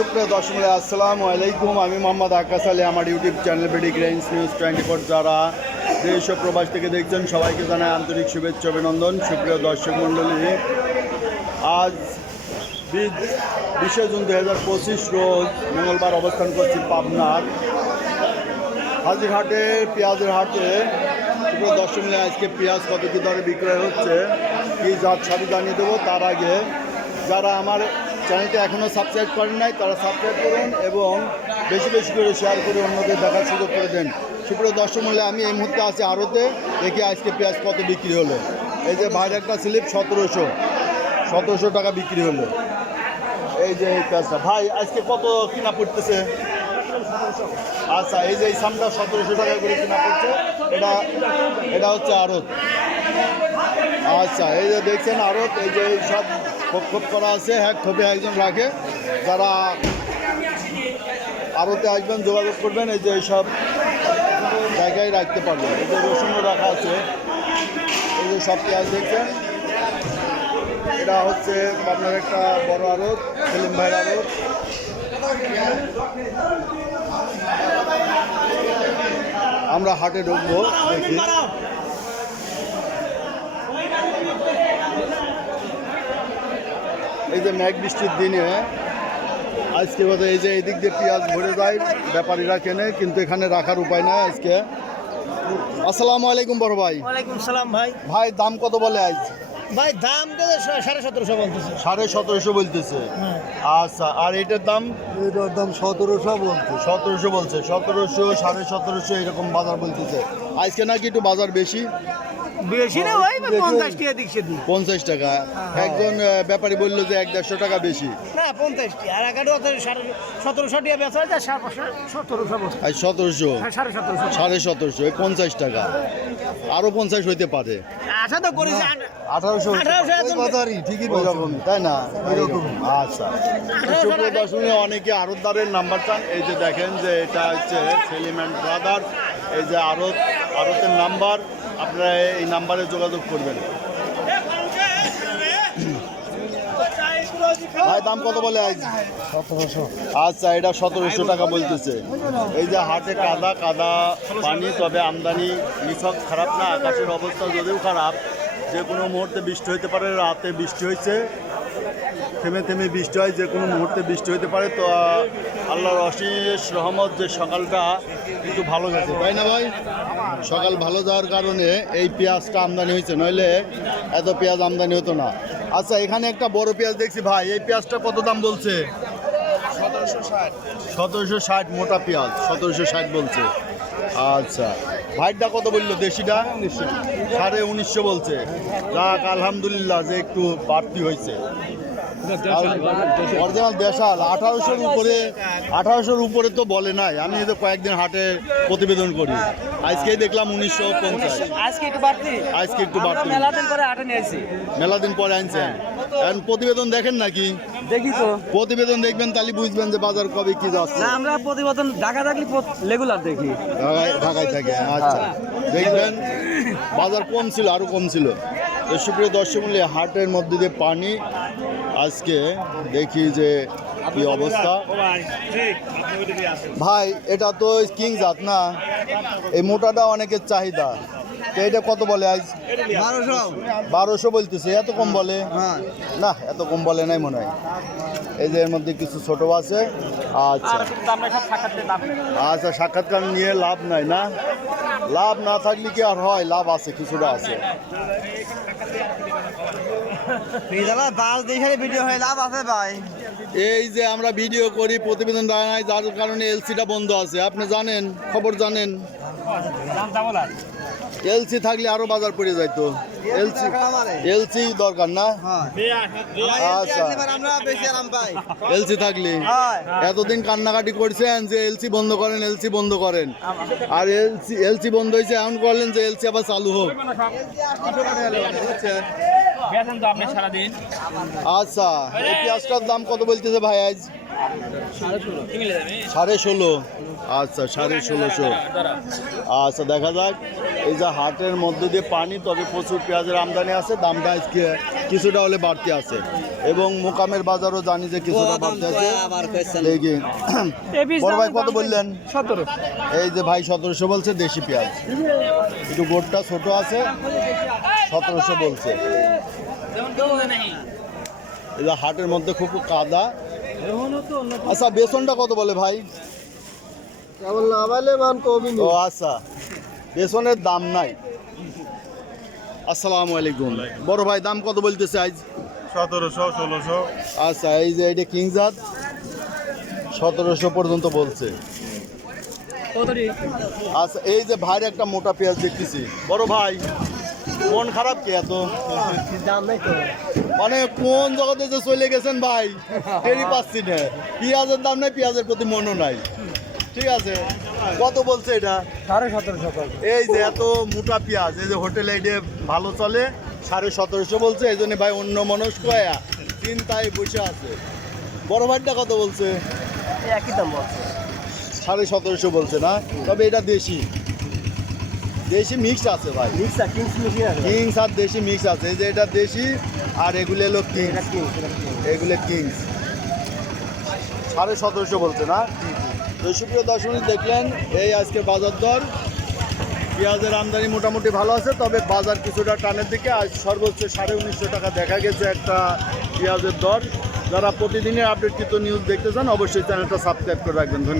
সুপ্রিয় দর্শক আসসালামু আলাইকুম। আমি মোহাম্মদ আকাশ আলী। আমার YouTube channel BD grains news 24 যারা দেশ ও প্রবাস থেকে দেখছেন সবাইকে জানাই আন্তরিক শুভেচ্ছা অভিনন্দন। সুপ্রিয় দর্শক মণ্ডলী, আজ 20 জুন 2025 রোজ মঙ্গলবার অবস্থান করছি পাবনার হাজিরহাটে পেঁয়াজের হাটে। সুপ্রিয় দর্শক মণ্ডলী, আজকে পেঁয়াজ কত কী দরে বিক্রয় হচ্ছে কি জাত সবই জানিয়ে দেবো। তার আগে যারা আমার চ্যানেলটি এখনও সাবস্ক্রাইব করেন নাই তারা সাবস্ক্রাইব করুন এবং বেশি বেশি করে শেয়ার করে অন্যদের দেখার সুযোগ করে দেন। সুপ্রিয় দর্শক মূল্যে আমি এই মুহূর্তে আছি আড়তে, দেখি আজকে পেঁয়াজ কত বিক্রি হলো। এই যে ভাইয়ের একটা স্লিপ 1700 টাকা বিক্রি হলো। এই যে এই পেঁয়াজটা ভাই আজকে কত কিনা পড়তেছে? আচ্ছা, এই যে এই সামটা 1700 টাকা করে কিনা পড়ছে। এটা হচ্ছে আড়ত। আচ্ছা, এই যে দেখছেন আড়ত, এই যে সব খোপ করা আছে, হ্যাঁ খোপে একজন রাখে। যারা আড়তে আসবেন যোগাযোগ করবেন, এই যে এইসব জায়গায় রাখতে পারবেন। এই যে রসুনও রাখা আছে। এই যে সব পেঁয়াজ দেখছেন, এটা হচ্ছে আপনার একটা বড় আড়ত, সেলিম ভাইয়ের আড়ত। আমরা হাটে ঢুকবো, দেখি। এই যে মেঘ বৃষ্টির দিনে আজকে বোধ এই যে এই দিক দিয়ে পেঁয়াজ ভরে যায়, ব্যাপারীরা কেনে, কিন্তু এখানে রাখার উপায় নাই আজকে। আসসালামু আলাইকুম বড় ভাই। ওয়ালাইকুম সালাম ভাই। ভাই দাম কত বলে আজ? ভাই দাম তো 1750 বলতেছে। 1750 বলতেছে। আচ্ছা, আর এটার দাম? এটার দাম 1700 বলতে। 1700 বলছে। 1700, 1750 এরকম বাজার বলতেছে। আজকে নাকি একটু বাজার বেশি বেশি না ভাই, 50 টাকা দিচ্ছে দি। 50 টাকা। একজন ব্যাপারী বললো যে 150 টাকা বেশি। না 50 টাকা, আর একাডো 1700 টাকা বেচা যায়, 1700 বলছে। আজ 1700, 1750। 1750, 50 টাকা। আরো 50 হইতে পারে। আশা তো করেছি 1800 বাজারই ঠিকই ওই রকম, তাই না? আচ্ছা, সুপ্রিয় দর্শক, অনেকে আড়তদারের নাম্বার চান। এই যে দেখেন যে এটা হচ্ছে সেলিম অ্যান্ড ব্রাদার। এই যে আড়তের নাম্বার, আপনারা এই নাম্বারে যোগাযোগ করবেন। ভাই দাম কত বলে আজ? 1700। আচ্ছা, এটা 1700 টাকা বলতেছে। এই যে হাটে কাদা পানি, তবে আমদানি নিছক খারাপ না। আকাশের অবস্থা যদিও খারাপ, যে কোনো মুহূর্তে বৃষ্টি হইতে পারে। রাতে বৃষ্টি হয়েছে, থেমে থেমে বৃষ্টি হয়, যে কোনো মুহূর্তে বৃষ্টি হইতে পারে। তো আল্লাহর অশেষ রহমত যে সকালটা একটু ভালো গেছে, তাই না ভাই? সকাল ভালো যাওয়ার কারণে এই পেঁয়াজটা আমদানি হয়েছে, নইলে এত পেঁয়াজ আমদানি হতো না। আচ্ছা, এখানে একটা বড় পেঁয়াজ দেখছি ভাই, এই পেঁয়াজটা কত দাম বলছে? 1760 মোটা পেঁয়াজ, 1760 বলছে। আচ্ছা, ভাইটা কত বললো? দেশিটা 1950 বলছে। যাক আলহামদুলিল্লাহ যে একটু বাড়তি হয়েছে। অরিজিনাল দেশাল 1800-র উপরে তো বলে নাই। আমি তো কয়েকদিন হাটে প্রতিবেদন করি, আজকেই দেখলাম 1950। আজকে একটু বাড়তি। আজকে একটু বাড়তি, মেলা দিন পরে হাটে নিয়েছি। মেলা দিন পরে আনছেন। এখন প্রতিবেদন দেখেন নাকি? দেখি তো। প্রতিবেদন দেখবেন, তাহলে বুঝবেন যে বাজার কবে কি যাচ্ছে। না আমরা প্রতিবেদন ঢাকা থাকলে রেগুলার দেখি। ঢাকায় থাকে। আচ্ছা, দেখবেন বাজার কম ছিল, আরও কম ছিল। তো সুপ্রিয় দর্শক মূল্যে হাটের মধ্যে দিয়ে পানি, আজকে দেখি যে কি অবস্থা। ভাই এটা তো কিং জাত না, এই মোটাটা অনেকের চাহিদা। তো এটা কত বলে আজ? 1200 বলতেছে। এত কম বলে? না, এত কম বলে নাই মনে হয়। এই যে এর মধ্যে কিছু ছোট আছে। আচ্ছা আচ্ছা, সাক্ষাৎকার নিয়ে লাভ নাই না? লাভ না থাকলে কি আর হয়? লাভ আছে, কিছুটা আছে। ভিডিও হয়, লাভ আছে ভাই। এই যে আমরা ভিডিও করি, প্রতিবেদন জানাই, যার কারণে এলসিটা বন্ধ আছে। আপনি জানেন, খবর জানেন। এলসি থাকলে আরো বাজার পড়ে যাইতো। এলসি দরকার না? আচ্ছা, এলসি থাকলে এতদিন কান্নাকাটি করছেন যে এলসি বন্ধ করেন, এলসি বন্ধ করেন। আর এলসি বন্ধ হয়েছে, এমন করলেন যে এলসি আবার চালু হোক। আচ্ছা, এই পেঁয়াজটার দাম কত বলতেছে ভাই আজ? 16.5 আচ্ছা 16.5 আচ্ছা দেখা যাক এই যে হাটের মধ্যে দিয়ে পানি তবে প্রচুর পেঁয়াজের আমদানি আছে দামটা আজকে কিছুটা হলে বাড়তি আছে এবং মোকামের বাজারও জানি যে কিছুটা বাড়তি আছে দেখি বড় ভাই কত বললেন 17 এই যে ভাই 1700 বলছে দেশি পেঁয়াজ একটু গোটটা ছোট আছে 1700 বলছে এই যে হাটের মধ্যে খুব কাদা আচ্ছা বেসনটা কত বলে ভাই কেমন লাভাইলে মান কমই ও আচ্ছা বেসনের দাম নাই আসসালামু আলাইকুম বড় ভাই দাম কত বলতেছে আজ 1700-1600 আচ্ছা এই যে এটা কিংজাত 1700 পর্যন্ত বলছে আচ্ছা এই যে ভাইয়ের একটা মোটা পেঁয়াজ দেখতেছি বড় ভাই মন খারাপ কে এত দাম নাই তো মানে কোন জগতে যে চলে গেছেন ভাই টেরি পাচ্ছি না পেঁয়াজের দাম নাই পেঁয়াজের প্রতি মনও নাই ঠিক আছে কত বলছে এটা 1750 এই যে এত মোটা পেঁয়াজ এই যে হোটেলে এটা ভালো চলে 1750 বলছে এই জন্য ভাই অন্য মনস্ক চিন্তায় বসে আছে বড় ভাইটা কত বলছে একই দাম বলছে 1750 বলছে না তবে এটা দেশি দেশি মিক্স আছে ভাই মিক্সা কিংস মিক্সি আছে কিংস আর দেশি মিক্স আছে এই যে এটা দেশি আর এগুলো হলো কিংস এগুলো কিংস 1750 বলছে না সুপ্রিয় দর্শক দেখলেন এই আজকে বাজার দর পেঁয়াজের আমদানি মোটামুটি ভালো আছে তবে বাজার কিছুটা টানের দিকে আজ সর্বোচ্চ 1950 টাকা দেখা গেছে একটা পেঁয়াজের দর যারা প্রতিদিনের আপডেটকৃত নিউজ দেখতে চান অবশ্যই চ্যানেলটা সাবস্ক্রাইব করে রাখবেন ধন্যবাদ।